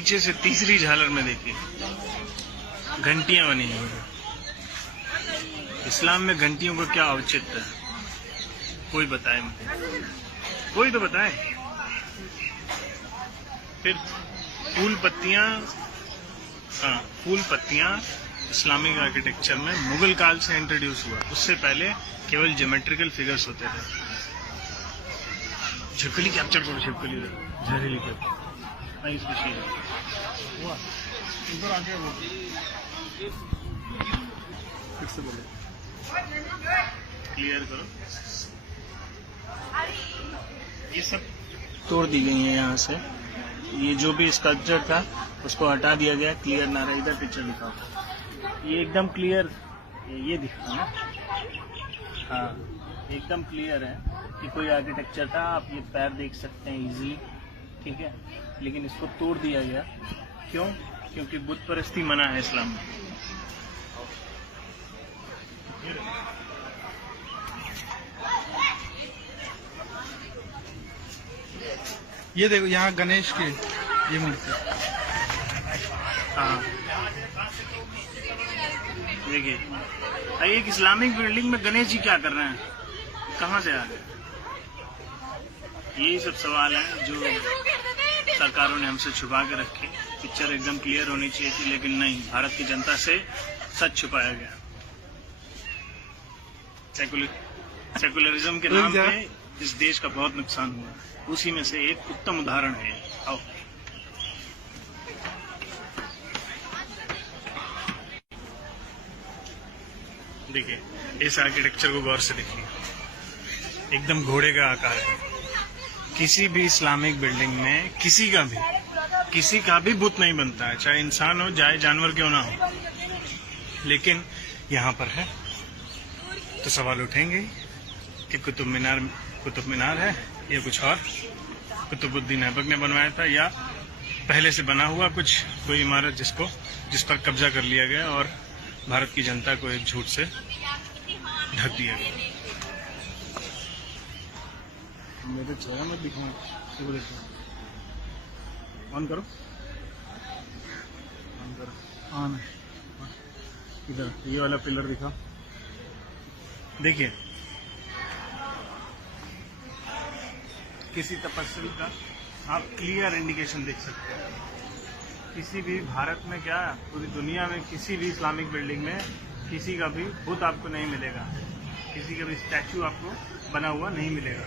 पीछे से तीसरी झालर में देखिए घंटियां बनी हुई हैं। इस्लाम में घंटियों का क्या औचित्य है, कोई बताए मुझे, कोई तो बताए। फिर फूल पत्तियां, हाँ फूल पत्तियां इस्लामिक आर्किटेक्चर में मुगल काल से इंट्रोड्यूस हुआ। उससे पहले केवल ज्योमेट्रिकल फिगर्स होते थे। छिपकली कैप्चर करो, छिपकली जहरीली नहीं स्पेशल हुआ इधर आके वो फिर से बोले क्लियर करो। ये सब तोड़ दी गई है यहाँ से। ये जो भी स्कल्पचर था उसको हटा दिया गया, क्लियर ना रहे। इधर पिक्चर दिखाओ, ये एकदम क्लियर, ये दिखा ना, हाँ एकदम क्लियर है कि कोई आर्किटेक्चर था। आप ये पैर देख सकते हैं इजीली, ठीक है। लेकिन इसको तोड़ दिया गया, क्यों? क्योंकि बुत परस्ती मना है इस्लाम में। ये देखो यहाँ गणेश की ये मूर्ति, हाँ देखिए एक इस्लामिक बिल्डिंग में गणेश जी क्या कर रहे हैं, कहाँ से आ गए? यही सब सवाल हैं जो सरकारों ने हमसे छुपा के रखे। पिक्चर एकदम क्लियर होनी चाहिए थी, लेकिन नहीं, भारत की जनता से सच छुपाया गया। सेकुलरिज्म के नाम पे इस देश का बहुत नुकसान हुआ, उसी में से एक उत्तम उदाहरण है। आओ देखिए इस आर्किटेक्चर को गौर से देखिए, एकदम घोड़े का आकार है। किसी भी इस्लामिक बिल्डिंग में किसी का भी बुत नहीं बनता है, चाहे इंसान हो चाहे जानवर क्यों ना हो। लेकिन यहाँ पर है तो सवाल उठेंगे कि कुतुब मीनार है या कुछ और, कुतुबुद्दीन ऐबक ने बनवाया था या पहले से बना हुआ कोई इमारत जिस पर कब्जा कर लिया गया और भारत की जनता को एक झूठ से ढक दिया गया। मेरे चेहरा में दिखाऊं, ऑन करो, ऑन इधर ये वाला पिलर दिखाओ। देखिए किसी तपस्वी का आप क्लियर इंडिकेशन देख सकते हैं। किसी भी भारत में क्या पूरी दुनिया में किसी भी इस्लामिक बिल्डिंग में किसी का भी बुत आपको नहीं मिलेगा, किसी का भी स्टैचू आपको बना हुआ नहीं मिलेगा।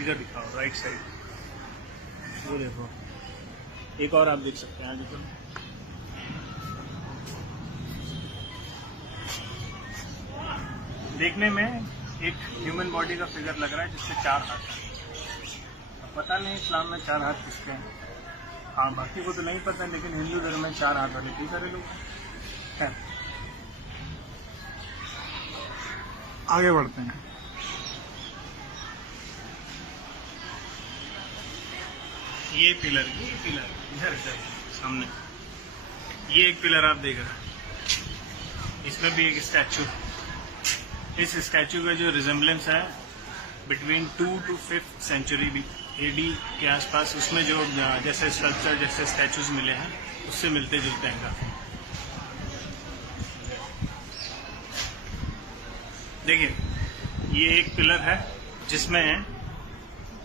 इधर दिखाओ राइट साइड, वो देखो एक और आप देख सकते हैं, आगे चलो। देखने में एक ह्यूमन बॉडी का फिगर लग रहा है जिससे 4 हाथ हैं। पता नहीं इस्लाम में 4 हाथ किसके हैं, हाँ बाकी को तो नहीं पता, लेकिन हिंदू धर्म में 4 हाथ वाले कई सारे लोग हैं। आगे बढ़ते हैं। ये पिलर इधर सामने, ये एक पिलर आप देख रहे हैं, इसमें भी एक स्टैचू। इस स्टैचू का जो रिजेम्बलेंस है between 2 to 5th century AD के आसपास, उसमें जो जैसे स्कल्पचर जैसे स्टैचूज मिले हैं उससे मिलते जुलते हैं काफी। देखिए ये एक पिलर है जिसमें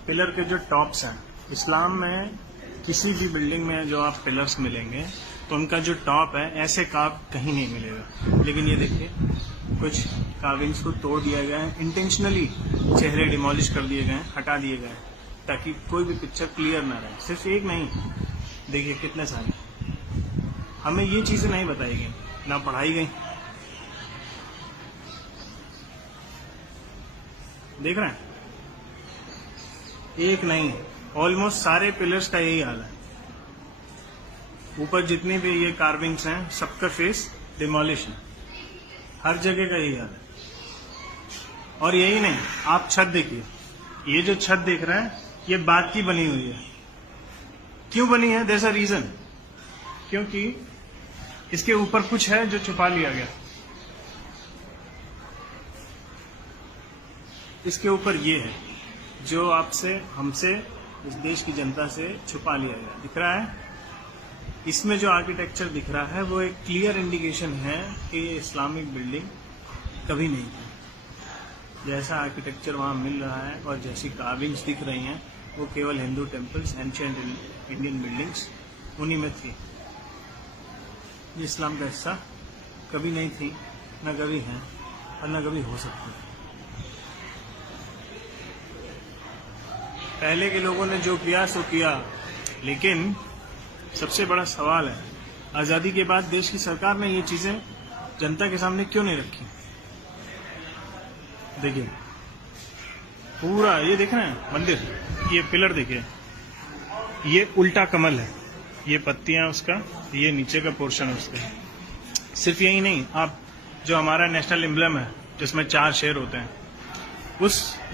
पिलर के जो टॉप्स हैं, इस्लाम में किसी भी बिल्डिंग में जो आप पिलर्स मिलेंगे तो उनका जो टॉप है ऐसे कार्व कहीं नहीं मिलेगा। लेकिन ये देखिए कुछ कार्विंग्स को तोड़ दिया गया है, इंटेंशनली चेहरे डिमोलिश कर दिए गए हैं, हटा दिए गए हैं ताकि कोई भी पिक्चर क्लियर ना रहे। सिर्फ एक नहीं, देखिए कितने सारे। हमें ये चीजें नहीं बताई गई, ना पढ़ाई गई। देख रहे हैं, एक नहीं, ऑलमोस्ट सारे पिलर्स का यही हाल है। ऊपर जितनी भी ये कार्विंग्स हैं सबका फेस डिमोलिश है, हर जगह का यही हाल है। और यही नहीं, आप छत देखिए, ये जो छत देख रहे हैं ये बात की बनी हुई है। क्यों बनी है? देयर इज अ रीजन, क्योंकि इसके ऊपर कुछ है जो छुपा लिया गया। इसके ऊपर ये है जो हमसे इस देश की जनता से छुपा लिया गया। दिख रहा है? इसमें जो आर्किटेक्चर दिख रहा है वो एक क्लियर इंडिकेशन है कि ये इस्लामिक बिल्डिंग कभी नहीं थी। जैसा आर्किटेक्चर वहाँ मिल रहा है और जैसी कार्विंग्स दिख रही हैं वो केवल Hindu temples, ancient Indian buildings उन्हीं में थी। ये इस्लाम का हिस्सा कभी नहीं थी, न कभी है और न कभी हो सकती है। पहले के लोगों ने जो किया सो किया, लेकिन सबसे बड़ा सवाल है आज़ादी के बाद देश की सरकार ने ये चीज़ें जनता के सामने क्यों नहीं रखी। देखिए पूरा ये देख रहे हैं मंदिर, ये पिलर देखिए, ये उल्टा कमल है, ये पत्तियां उसका, ये नीचे का पोर्शन है उसका। सिर्फ यही नहीं, आप जो हमारा नेशनल एम्ब्लम है जिसमें 4 शेर होते हैं,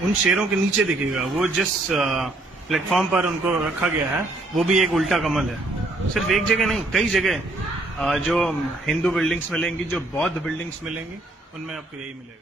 उन शेरों के नीचे दिखेगा वो जिस प्लेटफॉर्म पर उनको रखा गया है वो भी एक उल्टा कमल है। सिर्फ एक जगह नहीं, कई जगह जो हिंदू बिल्डिंग्स मिलेंगी, जो बौद्ध बिल्डिंग्स मिलेंगी, उनमें आपको यही मिलेगा।